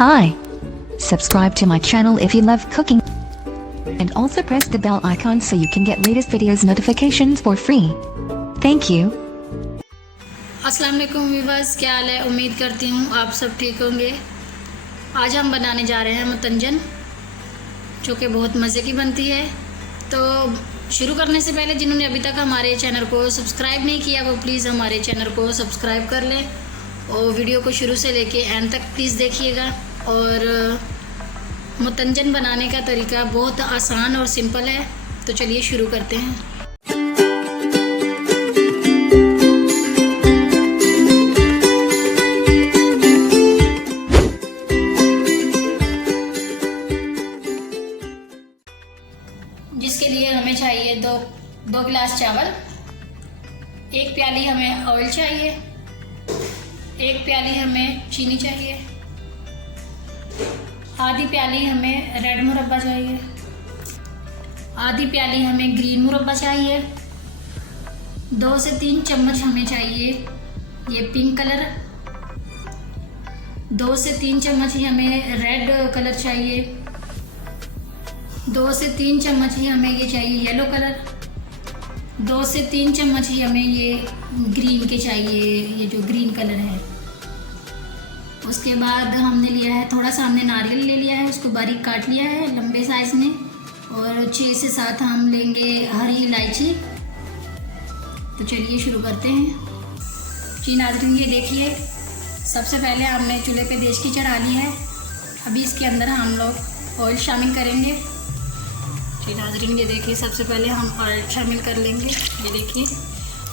Hi. Subscribe to my channel if you love cooking. And also press the bell icon so you can get latest videos notifications for free. Thank you. अस्सलाम वालेकुम viewers, क्या हाल है। उम्मीद करती हूँ आप सब ठीक होंगे। आज हम बनाने जा रहे हैं मतंजन, जो कि बहुत मज़े की बनती है। तो शुरू करने से पहले जिन्होंने अभी तक हमारे चैनल को सब्सक्राइब नहीं किया वो प्लीज़ हमारे चैनल को सब्सक्राइब कर लें और वीडियो को शुरू से लेके एंड तक प्लीज़ देखिएगा। और मतंजन बनाने का तरीका बहुत आसान और सिंपल है, तो चलिए शुरू करते हैं। जिसके लिए हमें चाहिए दो गिलास चावल, एक प्याली हमें ऑयल चाहिए, एक प्याली हमें चीनी चाहिए, आधी प्याली हमें रेड मुरब्बा चाहिए, आधी प्याली हमें ग्रीन मुरब्बा चाहिए, 2 से 3 चम्मच हमें चाहिए ये पिंक कलर, 2 से 3 चम्मच ही हमें रेड कलर चाहिए, 2 से 3 चम्मच ही हमें ये चाहिए येलो कलर, 2 से 3 चम्मच ही हमें ये ग्रीन के चाहिए, ये जो ग्रीन कलर है। उसके बाद हमने लिया है थोड़ा सा, हमने नारियल ले लिया है, उसको बारीक काट लिया है लंबे साइज़ में, और 6 से 7 हम लेंगे हरी इलायची। तो चलिए शुरू करते हैं। जी नाज़रीन, ये देखिए सबसे पहले हमने चूल्हे पे देचकी चढ़ा ली है। अभी इसके अंदर हम लोग ऑयल शामिल करेंगे। जी नाज़रीन, ये देखिए सबसे पहले हम ऑयल शामिल कर लेंगे। ये देखिए,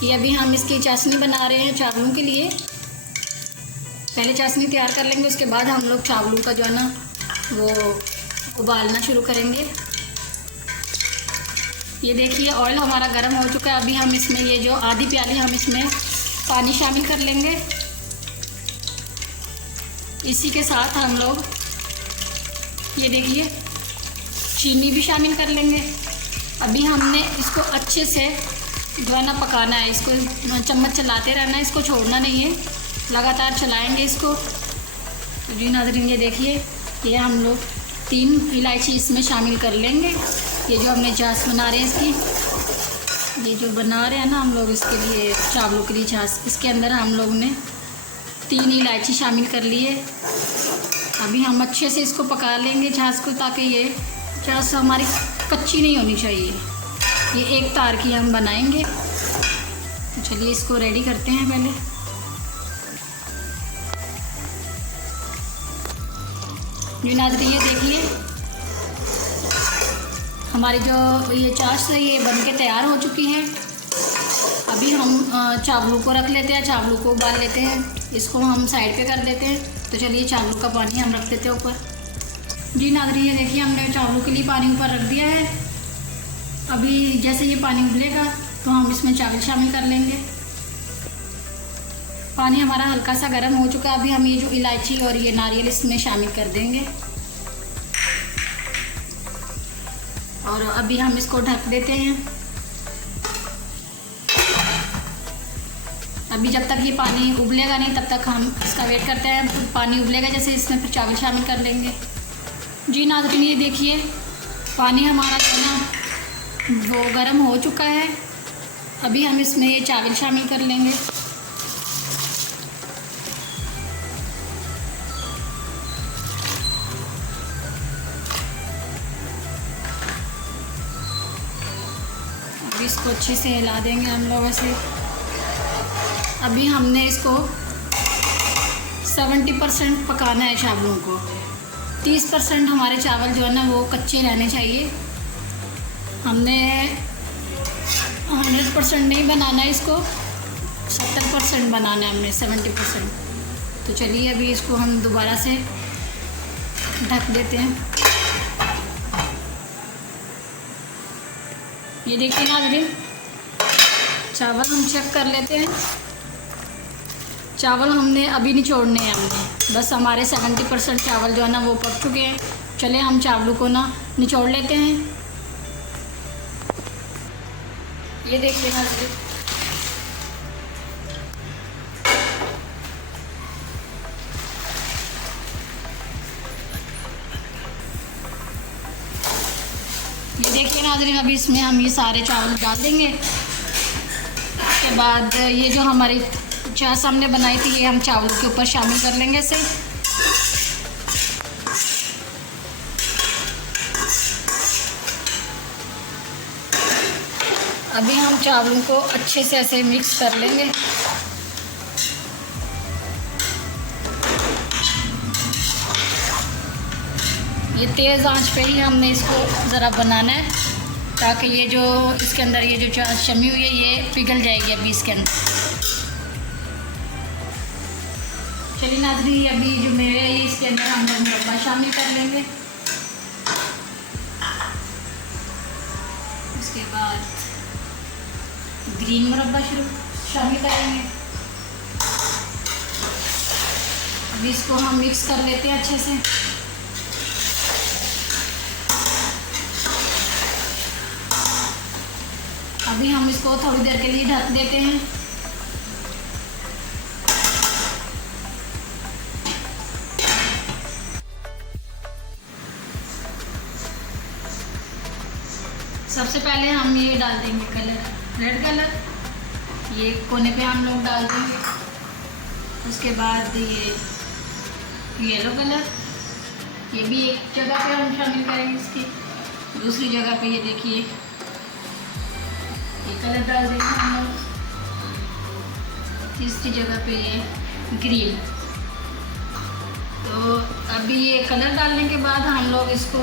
ये अभी हम इसकी चाशनी बना रहे हैं चावलों के लिए। पहले चाशनी तैयार कर लेंगे, उसके बाद हम लोग चावलों का जो है ना वो उबालना शुरू करेंगे। ये देखिए ऑयल हमारा गर्म हो चुका है। अभी हम इसमें ये जो आधी प्याली हम इसमें पानी शामिल कर लेंगे। इसी के साथ हम लोग ये देखिए चीनी भी शामिल कर लेंगे। अभी हमने इसको अच्छे से जो है ना पकाना है, इसको चम्मच चलाते रहना है, इसको छोड़ना नहीं है, लगातार चलाएंगे इसको। जी नाज़रीन, ये देखिए ये हम लोग 3 इलायची इसमें शामिल कर लेंगे। ये जो हमने छाछ बना रहे हैं इसकी, ये जो बना रहे हैं ना हम लोग इसके लिए चावलों के लिए छाछ, इसके अंदर हम लोग ने 3 इलायची शामिल कर ली है। अभी हम अच्छे से इसको पका लेंगे छाछ को, ताकि ये छाछ हमारी कच्ची नहीं होनी चाहिए। ये एक तार की हम बनाएंगे। तो चलिए इसको रेडी करते हैं पहले। जी नाज़रीन, ये देखिए हमारी जो ये छाछ है ये बन के तैयार हो चुकी है। अभी हम चावलों को रख लेते हैं, चावलों को उबाल लेते हैं, इसको हम साइड पे कर देते हैं। तो चलिए चावलों का पानी हम रख देते हैं ऊपर। जी नाज़रीन, ये देखिए हमने चावलों के लिए पानी ऊपर रख दिया है। अभी जैसे ये पानी उबलेगा तो हम इसमें चावल शामिल कर लेंगे। पानी हमारा हल्का सा गर्म हो चुका है। अभी हम ये जो इलायची और ये नारियल इसमें शामिल कर देंगे, और अभी हम इसको ढक देते हैं। अभी जब तक ये पानी उबलेगा नहीं तब तक हम इसका वेट करते हैं। पानी उबलेगा जैसे इसमें फिर चावल शामिल कर लेंगे। जी नाज़रीन, ये देखिए पानी हमारा जो ना वो गर्म हो चुका है। अभी हम इसमें ये चावल शामिल कर लेंगे। अभी इसको अच्छे से हिला देंगे हम लोग ऐसे। अभी हमने इसको 70% पकाना है चावलों को। 30% हमारे चावल जो है ना वो कच्चे रहने चाहिए। हमने 100% नहीं बनाना है इसको, 70% बनाना है हमने, 70%। तो चलिए अभी इसको हम दोबारा से ढक देते हैं। ये देखिए नाज़रीन, चावल हम चेक कर लेते हैं। चावल हमने अभी नहीं छोड़ने हैं, हमने बस हमारे 70% चावल जो है ना वो पक चुके हैं। चले हम चावलों को ना निचोड़ लेते हैं। ये देखिए नाज़रीन, ये देखिए नाज़रीन, अभी इसमें हम ये सारे चावल डाल देंगे। उसके बाद ये जो हमारी छाछ हमने बनाई थी, ये हम चावल के ऊपर शामिल कर लेंगे इसे। अभी हम चावलों को अच्छे से ऐसे मिक्स कर लेंगे। ये तेज़ आंच पे ही हमने इसको ज़रा बनाना है, ताकि ये जो इसके अंदर ये जो छाछ जमी हुई है ये पिघल जाएगी अभी इसके अंदर। चलिए नाज़रीन, अभी जो मेवे है इसके अंदर हम लोग मुरब्बा शामिल कर लेंगे। उसके बाद ग्रीन मुरब्बा शामिल करेंगे। अभी इसको हम मिक्स कर लेते हैं अच्छे से। अभी हम इसको थोड़ी देर के लिए ढक देते हैं। सबसे पहले हम ये डाल देंगे कलर, रेड कलर, ये कोने पे हम लोग डाल देंगे। उसके बाद ये येलो कलर, ये भी एक जगह पे हम शामिल करेंगे। इसकी दूसरी जगह पे ये देखिए ये कलर डाल देंगे हम लोग। तीसरी जगह पे ये ग्रीन। तो अभी ये कलर डालने के बाद हम लोग इसको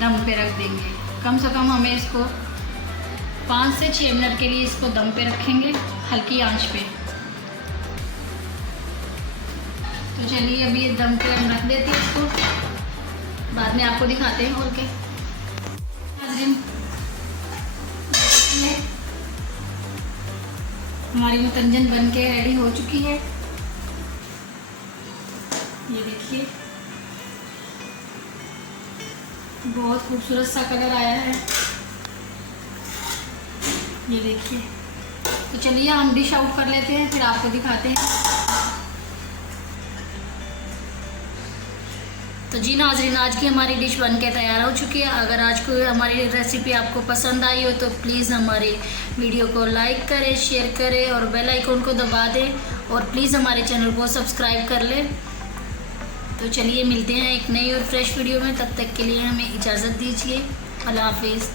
दम पे रख देंगे। कम से कम हमें इसको 5 से 6 मिनट के लिए इसको दम पे रखेंगे, हल्की आंच पे। तो चलिए अभी ये दम पे हम रख देते हैं इसको, बाद में आपको दिखाते हैं। और क्या हमारी मुतंजन बन के रेडी हो चुकी है। ये देखिए बहुत खूबसूरत सा कलर आया है, ये देखिए। तो चलिए हम डिश आउट कर लेते हैं, फिर आपको दिखाते हैं। तो जी नाज़रीन, आज की हमारी डिश बनके तैयार हो चुकी है। अगर आज की हमारी रेसिपी आपको पसंद आई हो तो प्लीज़ हमारे वीडियो को लाइक करें, शेयर करें और बेल आइकन को दबा दें, और प्लीज़ हमारे चैनल को सब्सक्राइब कर लें। तो चलिए मिलते हैं एक नई और फ्रेश वीडियो में, तब तक के लिए हमें इजाज़त दीजिए। अल्लाह हाफिज़।